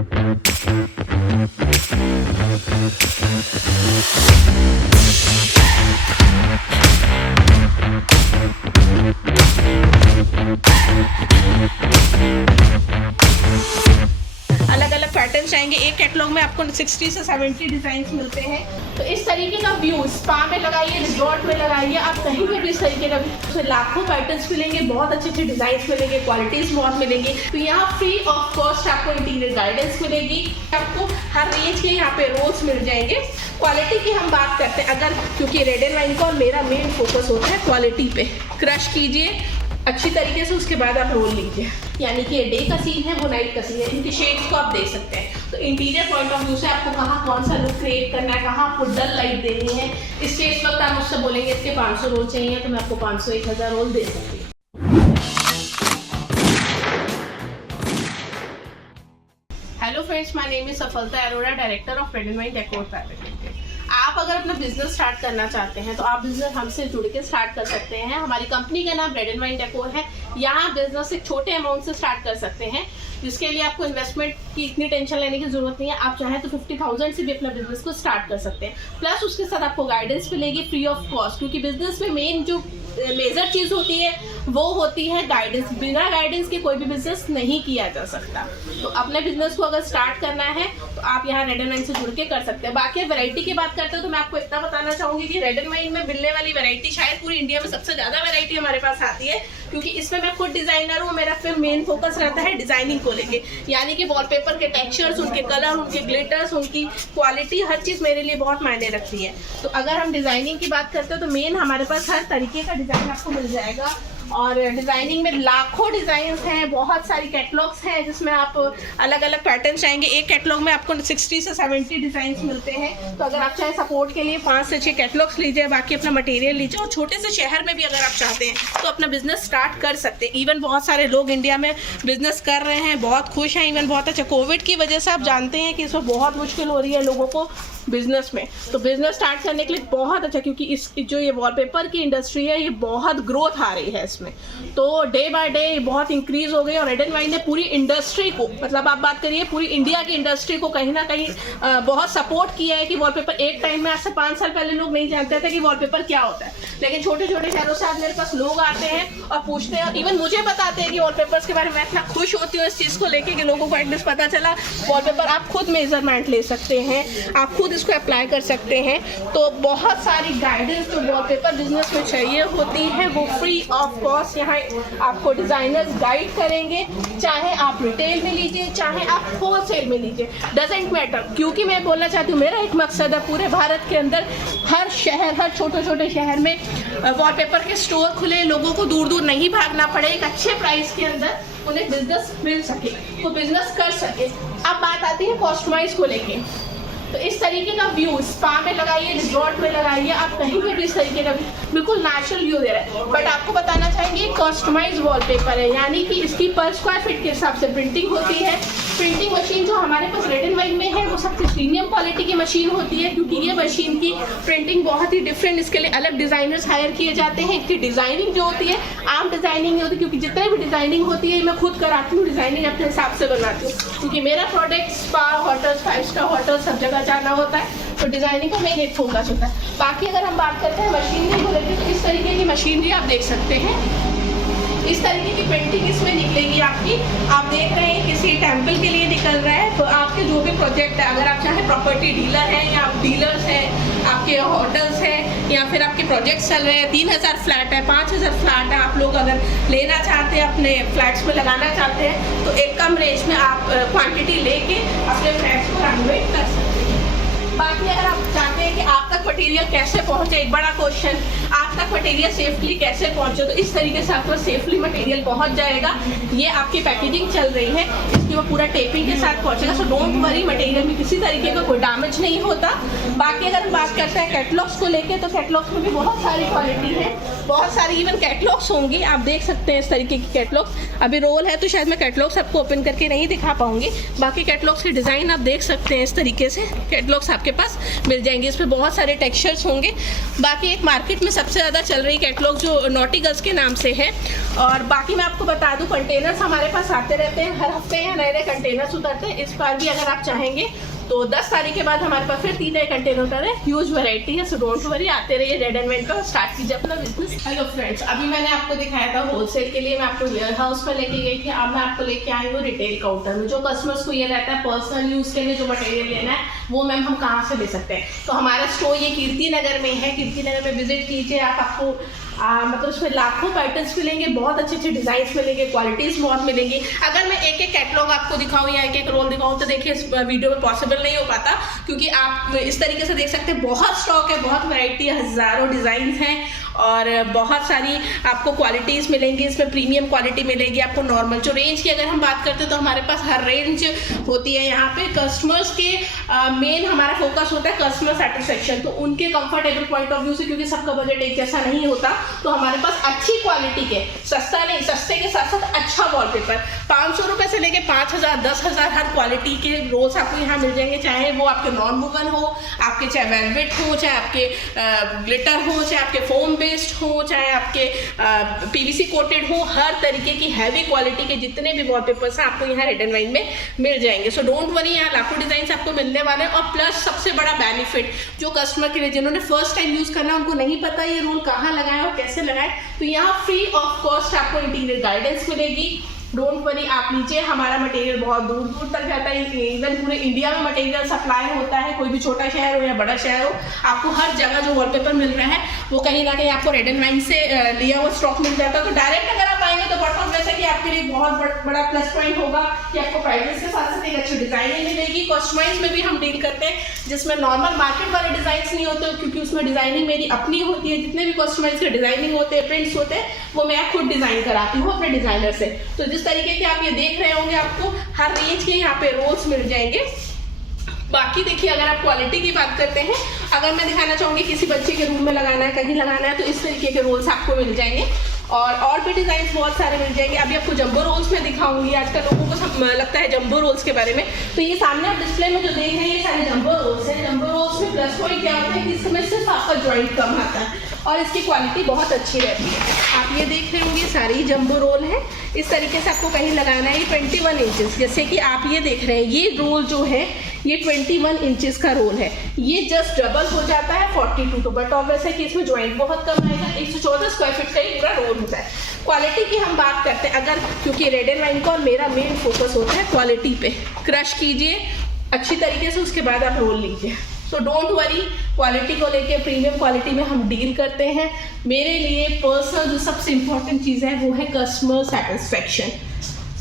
अलग अलग पैटर्न्स आएंगे। एक कैटलॉग में आपको 60 से 70 डिजाइन मिलते हैं। तो इस तरीके का व्यू स्पा में लगाइए, रिजॉर्ट में लगाइए, आप कहीं पे भी इस तरीके का तो लाखों पैटर्न्स मिलेंगे, बहुत अच्छे अच्छे डिजाइन मिलेंगे, क्वालिटीज बहुत मिलेंगी। तो यहाँ फ्री ऑफ कॉस्ट आपको इंटीरियर गाइडेंस मिलेगी, आपको हर रेंज के यहाँ पे रोल्स मिल जाएंगे। क्वालिटी की हम बात करते हैं अगर, क्योंकि रेड एंड वाइन का और मेरा मेन फोकस होता है क्वालिटी पे। क्रश कीजिए अच्छी तरीके से, उसके बाद आप रोल लीजिए। यानी कि ये डे का सीन है, वो नाइट का सीन है, इनकी शेड्स को आप देख सकते हैं। तो इंटीरियर पॉइंट ऑफ व्यू से आपको कहाँ कौन सा लुक क्रिएट करना है, कहाँ आपको डल लाइट देनी है, इसके इस वक्त आप मुझसे बोलेंगे इसके 500 रोल चाहिए तो मैं आपको 500 1000 रोल दे सकती हूँ। Hello friends, my name is Safalta Arora, director of red and wine decor private limited. आप अगर अपना बिजनेस स्टार्ट करना चाहते हैं तो आप बिजनेस हमसे जुड़ के स्टार्ट कर सकते हैं। हमारी कंपनी का नाम रेड एंड वाइन डेकोर है। यहाँ बिजनेस एक छोटे अमाउंट से स्टार्ट कर सकते हैं, जिसके लिए आपको इन्वेस्टमेंट की इतनी टेंशन लेने की जरूरत नहीं है। आप चाहें तो 50,000 से भी अपना बिजनेस को स्टार्ट कर सकते हैं। प्लस उसके साथ आपको गाइडेंस मिलेगी फ्री ऑफ कॉस्ट, क्योंकि बिजनेस में मेन जो मेजर चीज होती है वो होती है गाइडेंस। बिना गाइडेंस के कोई भी बिजनेस नहीं किया जा सकता। तो अपने बिजनेस को अगर स्टार्ट करना है तो आप यहाँ रेड एंड वाइन से जुड़ के कर सकते हैं। बाकी वैरायटी की बात करते हैं तो मैं आपको इतना बताना चाहूंगी कि रेड एंड वाइन में मिलने वाली वैरायटी शायद पूरी इंडिया में सबसे ज्यादा वैरायटी हमारे पास आती है, क्योंकि इसमें मैं खुद डिजाइनर हूँ। मेरा फिर मेन फोकस रहता है डिजाइनिंग को लेके, यानी कि वॉलपेपर के टेक्सचर्स, उनके कलर, उनके ग्लिटर्स, उनकी क्वालिटी, हर चीज मेरे लिए बहुत मायने रखती है। तो अगर हम डिजाइनिंग की बात करते हैं तो मेन हमारे पास हर तरीके का डिजाइन आपको मिल जाएगा। और डिजाइनिंग में लाखों डिजाइन हैं, बहुत सारी कैटलॉग्स हैं जिसमें आप अलग अलग पैटर्न्स आएंगे। एक कैटलॉग में आपको 60 से 70 डिजाइन मिलते हैं। तो अगर आप चाहे सपोर्ट के लिए 5 से 6 कैटलॉग्स लीजिए, बाकी अपना मटेरियल लीजिए। और छोटे से शहर में भी अगर आप चाहते हैं तो अपना बिजनेस स्टार्ट कर सकते हैं। इवन बहुत सारे लोग इंडिया में बिजनेस कर रहे हैं, बहुत खुश हैं। इवन बहुत अच्छा, कोविड की वजह से आप जानते हैं कि इसमें बहुत मुश्किल हो रही है लोगों को बिजनेस में। तो बिजनेस स्टार्ट करने के लिए बहुत अच्छा, क्योंकि इस जो ये वॉलपेपर की इंडस्ट्री है ये बहुत ग्रोथ आ रही है इसमें। तो डे बाय डे बहुत इंक्रीज हो गई। और रेड एंड वाइन ने पूरी इंडस्ट्री को, मतलब आप बात करिए पूरी इंडिया की इंडस्ट्री को कहीं ना कहीं बहुत सपोर्ट किया है कि वॉलपेपर एक टाइम में, आज से 5 साल पहले लोग नहीं जानते थे कि वॉलपेपर क्या होता है, लेकिन छोटे छोटे शहरों से आज मेरे पास लोग आते हैं और पूछते हैं, इवन मुझे बताते हैं कि वॉलपेपर्स के बारे में। मैं इतना खुश होती हूँ इस चीज़ को लेके कि लोगों को एटलीस्ट पता चला वॉलपेपर आप खुद मेजरमेंट ले सकते हैं, आप खुद इसको अप्लाई कर सकते हैं। तो बहुत सारी गाइडेंस जो वॉलपेपर बिजनेस में चाहिए होती है वो फ्री ऑफ कॉस्ट यहाँ आपको डिजाइनर्स गाइड करेंगे। चाहे आप रिटेल में लीजिए, चाहे आप होलसेल में लीजिए, डजेंट मैटर। क्योंकि मैं बोलना चाहती हूँ, मेरा एक मकसद है पूरे भारत के अंदर हर शहर, हर छोटे छोटे शहर में वॉलपेपर के स्टोर खुले, लोगों को दूर दूर नहीं भागना पड़े, एक अच्छे प्राइस के अंदर उन्हें बिजनेस मिल सके, वो बिजनेस कर सके। अब बात आती है कस्टमाइज को लेके। तो इस तरीके का व्यू स्पा में लगाइए, रिजॉर्ट में लगाइए, आप कहीं पे भी इस तरीके का बिल्कुल नेचुरल व्यू दे रहा है। बट आपको बताना चाहेंगे कस्टमाइज वॉलपेपर है, यानी कि इसकी पर स्क्वायर फीट के हिसाब से प्रिंटिंग होती है। प्रिंटिंग मशीन जो हमारे पास रेड एंड वाइन में है वो सबसे प्रीमियम क्वालिटी की मशीन होती है, क्योंकि ये मशीन की प्रिंटिंग बहुत ही डिफरेंट, इसके लिए अलग डिजाइनर्स हायर किए जाते हैं। इसकी डिजाइनिंग जो होती है आम डिजाइनिंग नहीं होती, क्योंकि जितने भी डिजाइनिंग होती है मैं खुद कराती हूँ, डिजाइनिंग अपने हिसाब से बनाती हूँ, क्योंकि मेरा product spa, hotel, 5 star hotel सब जगह जाना होता है। तो डिजाइनिंग का मेन एक फोकस होता है। बाकी अगर हम बात करते हैं मशीनरी को लेकर, तो इस तरीके की मशीनरी आप देख सकते हैं। इस तरीके की पेंटिंग इसमें निकलेगी आपकी। आप देख रहे हैं किसी टेम्पल के लिए निकल रहा है, तो आपके जो भी प्रोजेक्ट है, अगर आप चाहे प्रॉपर्टी डीलर हैं या आप डीलर्स हैं, आपके होटल्स हैं, या फिर आपके प्रोजेक्ट्स चल रहे हैं, 3000 फ्लैट है, 5000 फ्लैट है, आप लोग अगर लेना चाहते हैं, अपने फ्लैट्स में लगाना चाहते हैं, तो एक कम रेंज में आप क्वांटिटी लेके अपने फ्लैट्स को रेनोवेट कर सकते हैं। बाकी अगर आप चाहते हैं कि आप तक मटेरियल कैसे पहुंचे, एक बड़ा क्वेश्चन, आप तक मटेरियल सेफली कैसे पहुंचे, तो इस तरीके से आपको सेफली मटेरियल पहुंच जाएगा। ये आपकी पैकेजिंग चल रही है, इसकी वो पूरा टेपिंग के साथ पहुंचेगा। सो डोंट वरी, मटेरियल में किसी तरीके का कोई डैमेज नहीं होता। बाकी अगर हम बात करते हैं कैटलॉग्स को लेके, तो कैटलॉग्स में भी बहुत सारी क्वालिटी है, बहुत सारी इवन कैटलॉग्स होंगी, आप देख सकते हैं इस तरीके की कैटलॉग्स। अभी रोल है तो शायद मैं कैटलॉग्स आपको ओपन करके नहीं दिखा पाऊंगी। बाकी कैटलॉग्स की डिज़ाइन आप देख सकते हैं, इस तरीके से कैटलॉग्स आपके पास मिल जाएंगे। इसमें बहुत सारे टेक्सचर्स होंगे। बाकी एक मार्केट में सबसे ज़्यादा चल रही कैटलॉग जो नॉटी गर्ल्स के नाम से है। और बाकी मैं आपको बता दूं, कंटेनर्स हमारे पास आते रहते हैं, हर हफ्ते यहाँ नए नए कंटेनर्स उतरते हैं। इस बार भी अगर आप चाहेंगे तो 10 तारीख के बाद हमारे पास फिर 3 नए कंटेनर उतर है। ह्यूज वैरायटी है, सो डोंट वरी, आते रहिए रेड एंड वाइन पर, स्टार्ट कीजिए अपना बिजनेस। हेलो फ्रेंड्स, अभी मैंने आपको दिखाया था होलसेल के लिए, मैं आपको वेयर हाउस पर लेके गई थी। अब मैं आपको लेके आई हूँ रिटेल काउंटर में। जो कस्टमर्स को ये रहता है पर्सनल यूज के लिए जो मटेरियल लेना है वो मैम हम कहाँ से ले सकते हैं। तो हमारा स्टोर ये कीर्ति नगर में है। कीर्ति नगर में विजिट कीजिए आप, आपको मतलब उसमें लाखों पैटर्न्स मिलेंगे, बहुत अच्छे अच्छे डिजाइन मिलेंगे, क्वालिटीज बहुत मिलेंगी। अगर मैं एक एक कैटलॉग आपको दिखाऊं या एक एक रोल दिखाऊं तो देखिए इस वीडियो में पॉसिबल नहीं हो पाता, क्योंकि आप इस तरीके से देख सकते हैं बहुत स्टॉक है, बहुत वैरायटी है, हजारों डिजाइन हैं और बहुत सारी आपको क्वालिटीज़ मिलेंगी। इसमें प्रीमियम क्वालिटी मिलेगी आपको, नॉर्मल जो रेंज की अगर हम बात करते हैं तो हमारे पास हर रेंज होती है। यहाँ पे कस्टमर्स के मेन हमारा फोकस होता है कस्टमर सेटिस्फेक्शन, तो उनके कंफर्टेबल पॉइंट ऑफ व्यू से, क्योंकि सबका बजट एक जैसा नहीं होता, तो हमारे पास अच्छी क्वालिटी के, सस्ता नहीं, सस्ते के साथ साथ अच्छा वॉलपेपर 500 रुपये से लेके 5000 10,000 हर क्वालिटी के रोल्स आपको यहाँ मिल जाएंगे। चाहे वो आपके नॉन वुवन हो, आपके चाहे वेलवेट हो, चाहे आपके ग्लिटर हो, चाहे आपके फोम बेस्ड हो, चाहे आपके पीवीसी कोटेड हो, हर तरीके की हैवी क्वालिटी के जितने भी वॉलपेपर्स हैं आपको यहाँ रेड एंड वाइन में मिल जाएंगे। सो डोंट वरी, यहाँ लाखों डिजाइन आपको मिलने वाले हैं। और प्लस सबसे बड़ा बेनिफिट जो कस्टमर के लिए, जिन्होंने फर्स्ट टाइम यूज करना, उनको नहीं पता ये रोल कहाँ लगाए और कैसे लगाए, तो यहाँ फ्री ऑफ कॉस्ट आपको इंटीरियर गाइडेंस मिलेगी। डोंट वरी, आप नीचे, हमारा मटेरियल बहुत दूर दूर तक जाता है, इवन पूरे इंडिया में मटेरियल सप्लाई होता है। कोई भी छोटा शहर हो या बड़ा शहर हो, आपको हर जगह जो वॉलपेपर मिल रहा है वो कहीं ना कहीं आपको रेड एंड वाइन से लिया हुआ स्टॉक मिल जाता है। तो डायरेक्ट अगर आप आएंगे तो बॉटम वैसे कि आपके लिए बहुत बड़ा प्लस पॉइंट होगा कि आपको प्राइसेस के साथ साथ एक अच्छी डिजाइनिंग मिलेगी। कस्टमाइज में भी हम डील करते हैं, जिसमें नॉर्मल मार्केट वाले डिजाइन नहीं होते, क्योंकि उसमें डिजाइनिंग मेरी अपनी होती है। जितने भी कस्टमाइज के डिजाइनिंग होते हैं, प्रिंट्स होते हैं, वो मैं खुद डिजाइन कराती हूँ अपने डिजाइनर से। तो जिस तरीके के आप ये देख रहे होंगे, आपको हर रेंज के यहाँ पे रोल्स मिल जाएंगे। बाकी देखिए, अगर आप क्वालिटी की बात करते हैं, अगर मैं दिखाना चाहूँगी किसी बच्चे के रूम में लगाना है, कहीं लगाना है, तो इस तरीके के रोल्स आपको मिल जाएंगे। और भी डिजाइन बहुत सारे मिल जाएंगे। अभी आपको जंबो रोल्स में दिखाऊंगी। आजकल लोगों को लगता है जंबो रोल्स के बारे में, तो ये सामने आप डिस्प्ले में जो देख रहे हैं ये सारे जंबो रोल्स हैं। जंबो रोल्स में प्लस पॉइंट क्या होता है कि इसमें सिर्फ आपका जॉइंट कम आता है और इसकी क्वालिटी बहुत अच्छी रहती है। आप ये देख रहे होंगे सारी जंबो रोल है। इस तरीके से आपको कहीं लगाना है। ये 21 इंचेस, जैसे कि आप ये देख रहे हैं, ये रोल जो है ये 21 इंचेस का रोल है। ये जस्ट डबल हो जाता है 42 तो, बट ऑब्वियस है कि इसमें ज्वाइंट बहुत कम आएगा। 114 स्क्वायर फीट का ही पूरा रोल होता है। क्वालिटी की हम बात करते हैं, अगर, क्योंकि रेड एंड वाइन का और मेरा मेन फोकस होता है क्वालिटी पे। क्रश कीजिए अच्छी तरीके से, उसके बाद आप रोल लीजिए। सो डोंट वरी, क्वालिटी को लेके प्रीमियम क्वालिटी में हम डील करते हैं। मेरे लिए पर्सनल जो सबसे इम्पोर्टेंट चीज़ है वो है कस्टमर सेटिस्फेक्शन।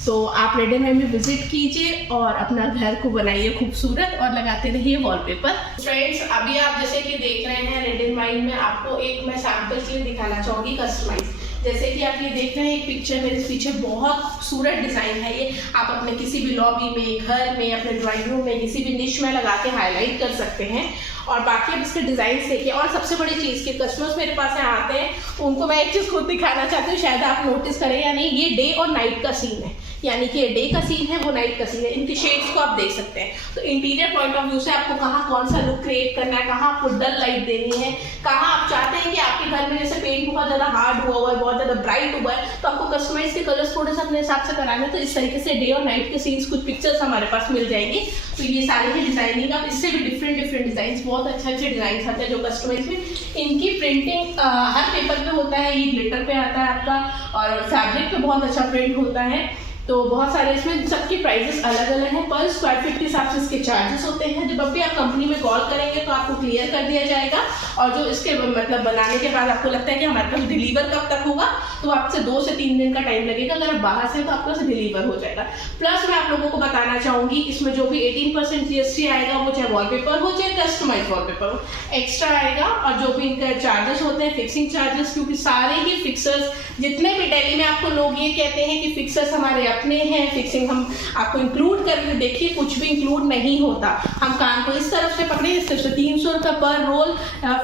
तो आप रेड एंड वाइन में विजिट कीजिए और अपना घर को बनाइए खूबसूरत और लगाते रहिए वॉलपेपर। फ्रेंड्स, अभी आप जैसे कि देख रहे हैं रेड एंड वाइन में, आपको एक मैं सैम्पल के लिए दिखाना चाहूँगी कस्टमाइज। जैसे कि आप ये देख रहे हैं एक पिक्चर मेरे पीछे, बहुत खूबसूरत डिज़ाइन है ये। आप अपने किसी भी लॉबी में, घर में, अपने ड्राइंग रूम में, किसी भी निश में लगा के हाईलाइट कर सकते हैं। और बाकी अब इसके डिज़ाइन देखिए। और सबसे बड़ी चीज़ कि कस्टमर्स मेरे पास यहाँ आते हैं, उनको मैं एक चीज़ खुद दिखाना चाहती हूँ, शायद आप नोटिस करें या नहीं, ये डे और नाइट का सीन है। यानी कि ये डे का सीन है, वो नाइट का सीन है। इनकी शेड्स को आप देख सकते हैं। तो इंटीरियर पॉइंट ऑफ व्यू से आपको कहाँ कौन सा लुक क्रिएट करना है, कहाँ आपको डल लाइट देनी है, कहाँ आप चाहते हैं कि आपके घर में जैसे पेंट बहुत ज़्यादा हार्ड हुआ है, बहुत ज़्यादा ब्राइट हुआ है, तो आपको कस्टमाइज के कलर्स थोड़े से अपने हिसाब से कराने हैं। तो इस तरीके से डे और नाइट के सीन्स कुछ पिक्चर्स हमारे पास मिल जाएंगी। तो ये सारी ही डिजाइनिंग, आप इससे भी डिफरेंट डिजाइन, बहुत अच्छे अच्छे डिजाइन आते हैं जो कस्टमाइज में। इनकी प्रिंटिंग हर पेपर पे होता है, ये ग्लिटर पे आता है आपका, और फैब्रिक पे बहुत अच्छा प्रिंट होता है। तो बहुत सारे इसमें सबकी प्राइसेस अलग अलग हैं। पर स्क्वायर फीट के हिसाब से इसके चार्जेस होते हैं। जब अभी आप कंपनी में कॉल करेंगे तो आपको क्लियर कर दिया जाएगा। और जो इसके मतलब बनाने के बाद आपको लगता है कि हमारे पास डिलीवर कब तक होगा, तो आपसे 2 से 3 दिन का टाइम लगेगा। अगर आप बाहर से तो आपके पास डिलीवर हो जाएगा। प्लस मैं आप लोगों को बताना चाहूँगी, इसमें जो भी 18% GST आएगा, वो चाहे वॉलपेपर हो चाहे कस्टमाइज वॉलपेपर हो, एक्स्ट्रा आएगा। और जो भी इनका चार्जेस होते हैं, फिक्सिंग चार्जेस, क्योंकि सारे ही फिक्सर्स जितने भी दिल्ली में आपको लोग ये कहते हैं कि फिक्सर्स हमारे अपने हैं, फिक्सिंग हम आपको इंक्लूड करके, देखिए कुछ भी इंक्लूड नहीं होता। हम काम को इस तरफ से पकड़े, इस तरफ से 300 रुपये पर रोल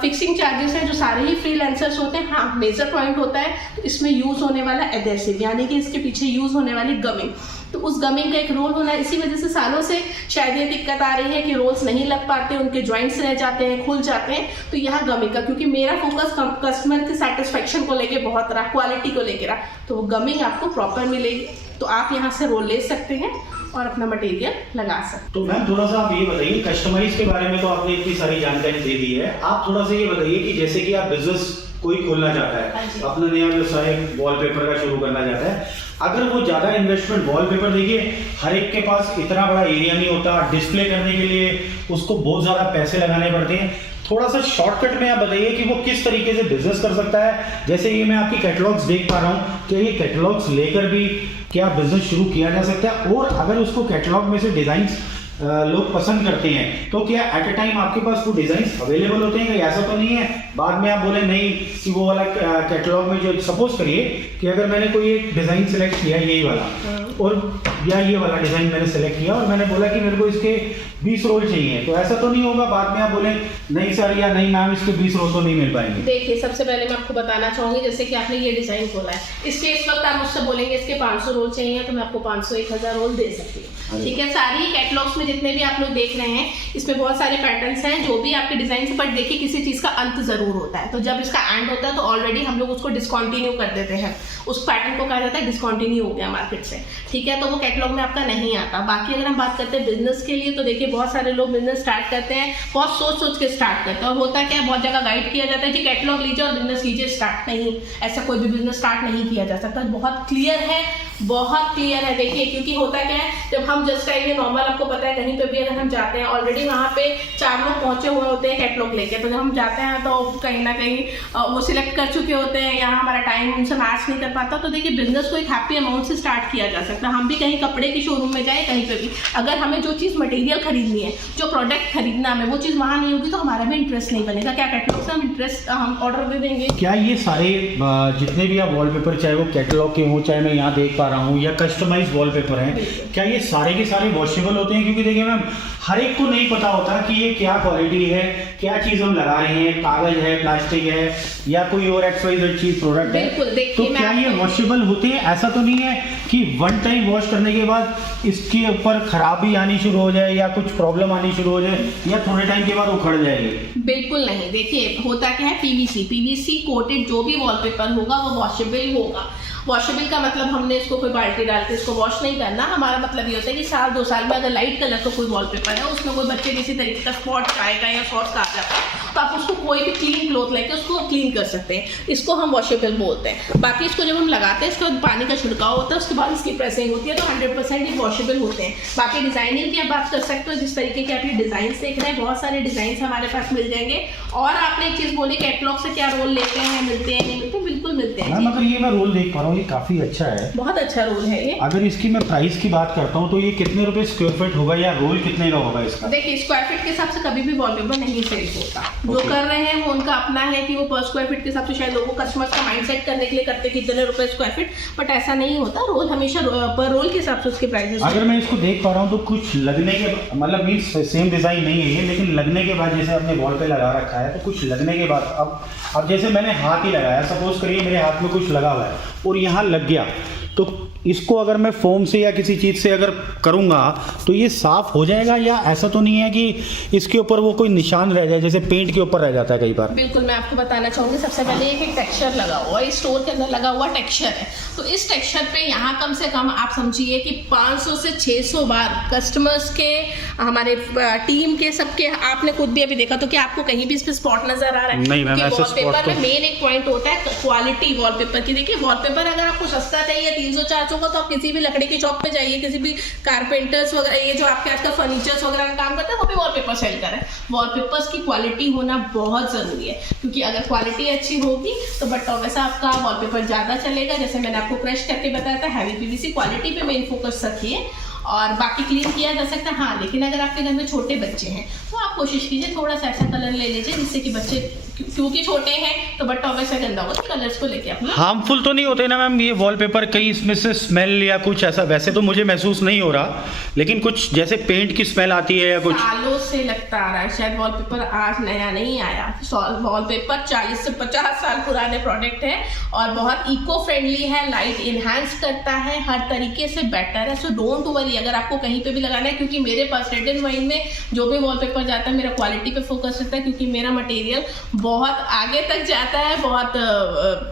फिक्सिंग चार्जेस हैं, जो सारे ही फ्रीलांसर्स होते हैं। हाँ, मेजर पॉइंट होता है इसमें यूज होने वाला एडेसिव, यानी कि इसके पीछे यूज होने वाली गमिंग। तो उस गमिंग का एक रोल होना है। इसी वजह से सालों से शायद ये दिक्कत आ रही है कि रोल्स नहीं लग पाते, उनके जॉइंट्स रह जाते हैं, खुल जाते हैं। तो यहाँ गमिंग का, क्योंकि मेरा फोकस कस्टमर के सेटिस्फेक्शन को लेके बहुत रहा, क्वालिटी को लेके रहा, तो वो गमिंग आपको प्रॉपर मिलेगी। तो आप यहाँ से रोल ले सकते हैं और अपना मटेरियल लगा सकते हैं। तो मैम थोड़ा सा आप ये बताइए, कस्टमाइज के बारे में तो आपने इतनी सारी जानकारी दे दी है, आप थोड़ा सा ये बताइए कि जैसे कि आप बिजनेस कोई खोलना चाहता है, अपना नया व्यवसाय वॉलपेपर का शुरू करना चाहता है, अगर वो ज़्यादा इन्वेस्टमेंट, वॉलपेपर देखिए हर एक के पास इतना बड़ा एरिया नहीं होता, डिस्प्ले करने के लिए उसको बहुत ज़्यादा पैसे लगाने पड़ते हैं, थोड़ा सा शॉर्टकट में आप बताइए कि वो किस तरीके से बिजनेस कर सकता है। जैसे ये मैं आपकी कैटलॉग्स देख पा रहा हूँ, कि ये कैटलॉग्स लेकर भी क्या बिजनेस शुरू किया जा सकता है, और अगर उसको कैटलॉग में से डिजाइन्स लोग पसंद करते हैं तो क्या एट अ टाइम आपके पास वो डिजाइन्स अवेलेबल होते हैं? ऐसा तो नहीं है बाद में आप बोले नहीं कि वो वाला कैटलॉग में, जो सपोज करिए कि अगर मैंने कोई एक डिजाइन सेलेक्ट किया यही वाला, और या ये वाला डिजाइन मैंने सेलेक्ट किया और मैंने बोला कि मेरे को इसके 20 रोल चाहिए, तो ऐसा तो नहीं होगा बाद में आप बोले नहीं सर या नहीं मैम इसके 20 रोल तो नहीं मिल पाएंगे? देखिए सबसे पहले मैं आपको बताना चाहूंगी, जैसे कि आपने ये डिजाइन खोला है, इसके इस वक्त आप मुझसे बोलेंगे इसके 500 रोल चाहिए, तो मैं आपको 500-1000 रोल दे सकती हूँ। ठीक है, सारी कैटलॉग्स में जितने भी आप लोग देख रहे हैं इसमें बहुत सारे पैटर्न्स हैं जो भी आपके डिजाइन से, बट देखिए किसी चीज का अंत जरूर होता है, तो जब इसका एंड होता है तो ऑलरेडी हम लोग उसको डिसकंटिन्यू कर देते हैं, उस पैटर्न को कहा जाता है डिसकंटिन्यू हो गया मार्केट से। ठीक है, तो वो कैटलॉग में आपका नहीं आता। बाकी अगर हम बात करते हैं बिजनेस के लिए, तो देखिए बहुत सारे लोग बिजनेस स्टार्ट करते हैं, बहुत सोच सोच के स्टार्ट करते हैं, और होता क्या है बहुत जगह गाइड किया जाता है कि कैटलॉग लीजिए और बिजनेस कीजिए स्टार्ट। नहीं, ऐसा कोई भी बिजनेस स्टार्ट नहीं किया जा सकता। बहुत क्लियर है, बहुत क्लियर है। देखिए क्योंकि होता क्या है, जब हम जस्ट आइए नॉर्मल, आपको पता है कहीं पे भी अगर हम जाते हैं ऑलरेडी वहाँ पे 4 लोग पहुंचे हुए होते हैं कैटलॉग लेके, तो जब हम जाते हैं तो कहीं ना कहीं वो सिलेक्ट कर चुके होते हैं, यहाँ हमारा टाइम उनसे मैच नहीं कर पाता। तो देखिए बिजनेस को एक हैप्पी अमाउंट से स्टार्ट किया जा सकता है। हम भी कहीं कपड़े की शोरूम में जाए, कहीं पे भी अगर हमें जो चीज़ मटेरियल खरीदनी है, जो प्रोडक्ट खरीदना हमें, वो चीज़ वहाँ नहीं होगी तो हमारा भी इंटरेस्ट नहीं बनेगा। क्या कैटलॉग से हम इंटरेस्ट हम ऑर्डर दे देंगे? क्या ये सारे जितने भी आप वॉलपेपर, चाहे वो कैटलॉग के हों, चाहे मैं यहाँ देख पा रहा हूँ या कस्टमाइज वॉलपेपर हैं, क्या ये सारे के सारे वॉशेबल होते हैं? क्योंकि देखिए मैम हर एक को नहीं पता होता कि ये क्या क्वालिटी है, क्या चीज़ हम लगा रहे हैं, कागज है, प्लास्टिक है या कोई और XYZ चीज प्रोडक्ट है, तो क्या ये वॉशेबल होते हैं? ऐसा तो नहीं है कि वन टाइम वॉश करने के बाद इसके ऊपर खराबी आनी शुरू हो जाए या कुछ प्रॉब्लम आनी शुरू हो जाए या थोड़े टाइम के बाद उखड़ जाएगी? बिल्कुल नहीं। देखिए होता क्या है, पीवीसी कोटेड जो भी वॉलपेपर होगा वो वॉशेबल होगा। वॉशेबल का मतलब हमने इसको कोई बाल्टी डाल के इसको वॉश नहीं करना। हमारा मतलब ये होता है कि 1-2 साल में अगर लाइट कलर का कोई वॉलपेपर है, उसमें कोई बच्चे किसी तरीके का स्पॉट आएगा या शॉर्ट्स आ जाता है, तो आप उसको कोई भी क्लीन क्लॉथ लेके उसको क्लीन कर सकते हैं। इसको हम वॉशेबल बोलते हैं। बाकी इसको जब हम लगाते हैं, इसके बाद पानी का छिड़काव होता है, उसके बाद इसकी प्रेसिंग होती है, तो 100% ये वॉशेबल होते हैं। बाकी डिजाइनिंग की आप बात कर सकते हो, जिस तरीके के आप ये डिजाइन देख रहे हैं, बहुत सारे डिजाइन हमारे पास मिल जाएंगे। और आपने एक चीज बोली कैटलॉग से क्या रोल लेते हैं, मिलते हैं नहीं मिलते? बिल्कुल मिलते हैं। मगर ये मैं रोल देख पा रहा हूँ, ये काफी अच्छा है, बहुत अच्छा रोल है ये। अगर इसकी मैं प्राइस की बात करता हूँ तो ये कितने रुपए स्क्वायर फीट होगा या रोल कितने का होगा इसका? देखिए स्क्वायर फीट के हिसाब से कभी भी वॉलपेपर नहीं सेल होता। जो कर रहे हैं वो उनका अपना है कि वो पर स्क्वायर फीट के हिसाब से शायद लोगों कस्टमर्स का माइंडसेट करने के लिए करते कि इतने रुपए स्क्वायर फीट, बट ऐसा नहीं होता। रोल हमेशा पर रोल के हिसाब से उसके प्राइसेस। अगर मैं इसको देख पा रहा हूँ तो कुछ लगने के मतलब मीन्स सेम डिजाइन नहीं है ये, लेकिन लगने के बाद जैसे आपने वॉल पे लगा रखा है तो कुछ लगने के बाद अब जैसे मैंने हाथ ही लगाया, सपोज करिए मेरे हाथ में कुछ लगा हुआ है और यहाँ लग गया, तो इसको अगर मैं फोम से या किसी चीज़ से अगर करूँगा तो ये साफ हो जाएगा? या ऐसा तो नहीं है कि इसके ऊपर वो कोई निशान रह जाए जैसे पेंट के ऊपर रह जाता है कई बार? बिल्कुल, मैं आपको बताना चाहूँगी। सबसे पहले एक टेक्सचर लगा हुआ है, स्टोर के अंदर लगा हुआ टेक्सचर है, तो इस टेक्सचर पे यहाँ कम से कम आप समझिए कि 500 से 600 बार कस्टमर्स के, हमारे टीम के, सबके, आपने खुद भी अभी देखा तो क्या आपको कहीं भी इस पर स्पॉट नजर आ रहा है? नहीं मैम, ऐसा वॉलपेपर में मेन एक पॉइंट होता है क्वालिटी वॉलपेपर की। देखिए वॉलपेपर अगर आपको सस्ता चाहिए 300-400 का, तो आप किसी भी लकड़ी की शॉप पे जाइए, किसी भी कारपेंटर्स वगैरह, ये जो आपके आजकल फर्नीचर्स वगैरह का काम करते हैं, वो भी वॉलपेपर सेल कर रहे हैं। वॉलपेपर्स की क्वालिटी होना बहुत जरूरी है, क्योंकि अगर क्वालिटी अच्छी होगी तो बट वैसा आपका वॉलपेपर ज्यादा चलेगा। जैसे मैंने आपको क्रश करके बताया था, हैवी पीवीसी क्वालिटी पे मेन फोकस रखिए और बाकी क्लीन किया जा सकता है। हाँ, लेकिन अगर आपके घर में छोटे बच्चे हैं तो आप कोशिश कीजिए थोड़ा सा ऐसा कलर ले लीजिए जिससे कि बच्चे, क्योंकि छोटे हैं तो बट्टा वैसा गंदा होगा, तो कलर्स को लेके अपना हार्मफुल तो नहीं होते ना मैम ये वॉलपेपर? कहीं इसमें से स्मेल या कुछ ऐसा वैसे तो मुझे महसूस नहीं हो रहा, लेकिन कुछ जैसे पेंट की स्मेल आती है या कुछ? सालों से लगता आ रहा है, शायद वॉलपेपर आज नया नहीं आया। वॉलपेपर 40 से 50 साल पुराने प्रोडक्ट है और बहुत इको फ्रेंडली है, लाइट इनहांस करता है, हर तरीके से बेटर है। सो डोंट वरी अगर आपको कहीं पे भी लगाना है, क्योंकि मेरे पास रेड एंड वाइन में जो भी वॉलपेपर जाता है मेरा क्वालिटी पे फोकस रहता है, क्योंकि मेरा मटेरियल बहुत आगे तक जाता है, बहुत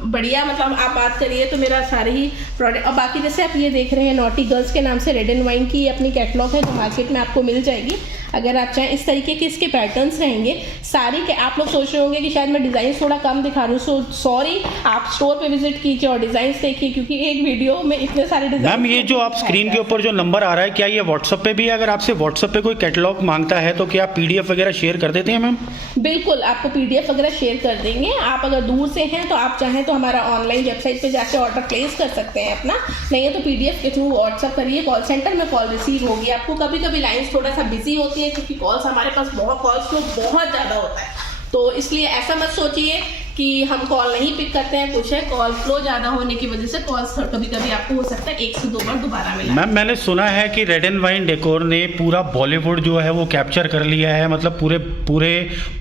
बढ़िया। मतलब आप बात करिए तो मेरा सारे ही प्रोडक्ट, और बाकी जैसे आप ये देख रहे हैं नॉटी गर्ल्स के नाम से रेड एंड वाइन की अपनी कैटलॉग है जो मार्केट में आपको मिल जाएगी। अगर आप चाहें इस तरीके के इसके पैटर्न्स रहेंगे सारी के। आप लोग सोच रहे होंगे कि शायद मैं डिज़ाइन थोड़ा कम दिखा रही हूँ, सो सॉरी, आप स्टोर पे विजिट कीजिए और डिज़ाइन देखिए, क्योंकि एक वीडियो में इतने सारे डिज़ाइन। मैम ये जो आप स्क्रीन के ऊपर जो नंबर आ रहा है, क्या ये व्हाट्सएप पे भी, अगर आपसे व्हाट्सएप पे कोई कैटलॉग मांगता है तो क्या आप पीडीएफ वगैरह शेयर कर देते हैं मैम? बिल्कुल, आपको पीडीएफ वगैरह शेयर कर देंगे। आप अगर दूर से हैं तो आप चाहें तो हमारा ऑनलाइन वेबसाइट पे जाके ऑर्डर प्लेस कर सकते हैं अपना, नहीं है तो पीडीएफ के थ्रू व्हाट्सएप करिए, कॉल सेंटर में कॉल रिसीव होगी आपको। कभी कभी लाइन्स थोड़ा सा बिजी होती है क्योंकि कॉल्स हमारे पास बहुत कॉल्स तो बहुत ज़्यादा होता है, तो इसलिए ऐसा मत सोचिए कि हम कॉल नहीं पिक करते हैं, कुछ है कॉल फ्लो ज़्यादा होने की वजह से कॉल्स कभी कभी आपको हो सकता है 1 से 2 बार दोबारा मिला। मैम मैंने सुना है कि रेड एंड वाइन डेकोर ने पूरा बॉलीवुड जो है वो कैप्चर कर लिया है, मतलब पूरे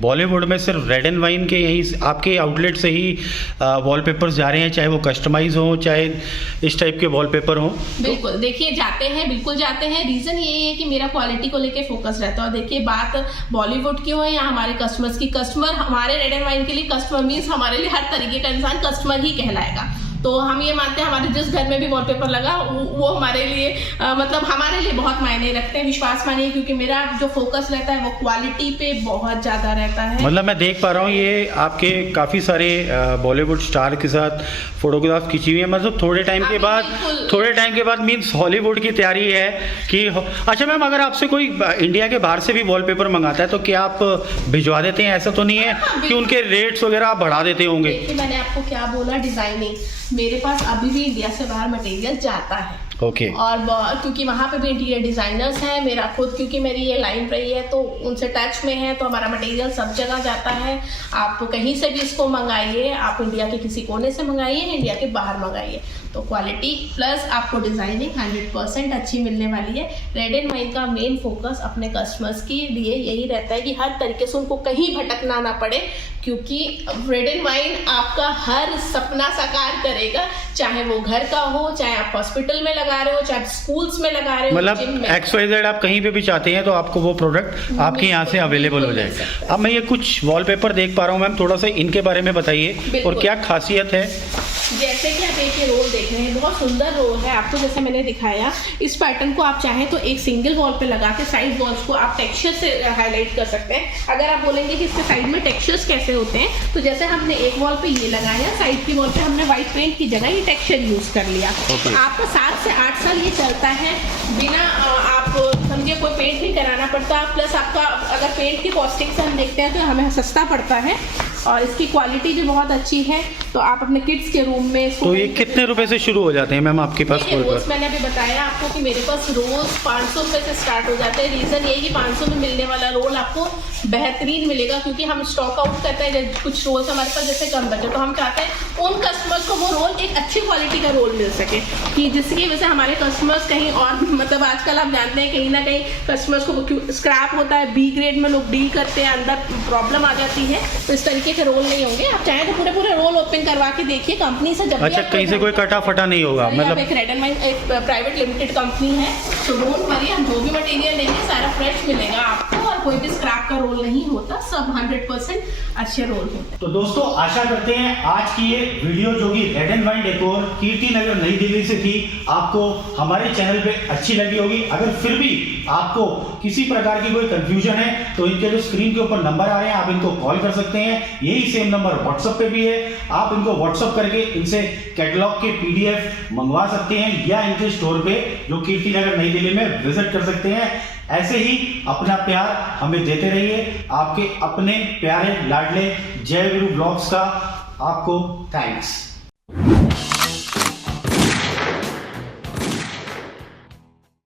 बॉलीवुड में सिर्फ रेड एंड वाइन के यही आपके आउटलेट से ही वॉलपेपर्स जा रहे हैं, चाहे वो कस्टमाइज हो चाहे इस टाइप के वॉलपेपर हो। बिल्कुल, देखिए जाते हैं, बिल्कुल जाते हैं। रीज़न यही है कि मेरा क्वालिटी को लेके फोकस रहता है। और देखिए बात बॉलीवुड की हो या हमारे कस्टमर्स की, कस्टमर हमारे रेड एंड वाइन के लिए कस्टमर मीन्स हमारे लिए हर तरीके का इंसान कस्टमर ही कहलाएगा। तो हम ये मानते हैं हमारे जिस घर में भी वॉलपेपर लगा वो हमारे लिए मतलब हमारे लिए बहुत मायने रखते हैं, विश्वास मानिए, क्योंकि मेरा जो फोकस रहता है वो क्वालिटी पे बहुत ज़्यादा रहता है। मतलब मैं देख पा रहा हूँ ये आपके काफ़ी सारे बॉलीवुड स्टार के साथ फोटोग्राफ खींची हुई है, मतलब थोड़े टाइम के बाद मीन्स हॉलीवुड की तैयारी है कि अच्छा मैम अगर आपसे कोई इंडिया के बाहर से भी वॉलपेपर मंगाता है तो क्या आप भिजवा देते हैं? ऐसा तो नहीं है कि उनके रेट्स वगैरह आप बढ़ा देते होंगे? मैंने आपको क्या बोला, डिजाइनिंग मेरे पास अभी भी इंडिया से बाहर मटेरियल जाता है। ओके। और क्योंकि वहाँ पे भी इंटीरियर डिजाइनर्स हैं, मेरा खुद क्योंकि मेरी ये लाइन रही है तो उनसे टच में है, तो हमारा मटेरियल सब जगह जाता है। आप कहीं से भी इसको मंगाइए, आप इंडिया के किसी कोने से मंगाइए, इंडिया के बाहर मंगाइए, तो क्वालिटी प्लस आपको डिजाइनिंग 100% अच्छी मिलने वाली है। रेड एंड वाइन का मेन फोकस अपने कस्टमर्स के लिए यही रहता है कि हर तरीके से उनको कहीं भटकना ना पड़े, क्योंकि रेड एंड वाइन आपका हर सपना साकार करेगा, चाहे वो घर का हो, चाहे आप हॉस्पिटल में लगा रहे हो, चाहे स्कूल्स में लगा रहे हो, मतलब XYZ आप कहीं पे भी चाहते हैं तो आपको वो प्रोडक्ट आपके यहाँ से अवेलेबल हो जाएगा। अब मैं ये कुछ वॉलपेपर देख पा रहा हूँ मैम, थोड़ा सा इनके बारे में बताइए और क्या खासियत है? जैसे कि आप एक रोल देख रहे हैं, बहुत सुंदर रोल है। आपको जैसे मैंने दिखाया, इस पैटर्न को आप चाहें तो एक सिंगल वॉल पे लगा के साइड वॉल्स को आप टेक्सचर से हाईलाइट कर सकते हैं। अगर आप बोलेंगे कि इसके साइड में टेक्सचर्स कैसे होते हैं, तो जैसे हमने एक वॉल पे ये लगाया, साइड की वॉल पे हमने व्हाइट पेंट की जगह ये टेक्सचर यूज कर लिया। आपको 7 से 8 साल ये चलता है बिना आप समझिए कोई पेंट नहीं कराना पड़ता। प्लस आपका अगर पेंट की कॉस्टिंग से हम देखते हैं तो हमें सस्ता पड़ता है और इसकी क्वालिटी भी बहुत अच्छी है। तो आप अपने किड्स के रूम में, तो ये कितने रुपए से शुरू हो जाते हैं मैम आपके पास? रोज मैंने अभी बताया आपको कि मेरे पास रोज 500 रुपए से स्टार्ट हो जाते हैं। रीजन यही कि 500 में मिलने वाला रोल आपको बेहतरीन मिलेगा, क्योंकि हम स्टॉक आउट करते हैं। कुछ रोल्स हमारे पास जैसे कम बचे, तो हम चाहते हैं उन कस्टमर्स को वो रोल एक अच्छी क्वालिटी का रोल मिल सके, कि जिसकी वजह से हमारे कस्टमर्स कहीं और मतलब आजकल आप जानते हैं कहीं ना कहीं कस्टमर्स को स्क्रैप होता है, B ग्रेड में लोग डील करते हैं, अंदर प्रॉब्लम आ जाती है। तो इस तरीके के रोल नहीं होंगे। आप चाहें तो पूरे रोल ओपन करवा के देखिए कंपनी से। जब अच्छा, कहीं से कोई कटा फटा नहीं होगा? मतलब एक रेड एंड वाइन एक प्राइवेट लिमिटेड कंपनी है, तो डोंट वरी, हम जो भी मटेरियल लेंगे सारा फ्रेश मिलेगा आपको, और कोई भी स्क्रैप का रोल नहीं होता, सब 100% अच्छे रोल होते हैं। तो दोस्तों आशा करते हैं आज की ये वीडियो जो कि red and wine decor Kirti Nagar नई दिल्ली से थी, आपको हमारे चैनल पे अच्छी लगी होगी। अगर फिर भी आपको किसी प्रकार की कोई कंफ्यूजन है तो इनके जो स्क्रीन के ऊपर नंबर आ रहे हैं आप इनको कॉल कर सकते हैं। यही सेम नंबर व्हाट्सएप पे भी है, आप इनको व्हाट्सएप करके इनसे कैटलॉग के PDF मंगवा सकते हैं या इनके स्टोर पे जो कीर्ति नगर नई दिल्ली में विजिट कर सकते हैं। ऐसे ही अपना प्यार हमें देते रहिए। आपके अपने प्यारे लाडले जय गुरु ब्लॉग्स का आपको थैंक्स।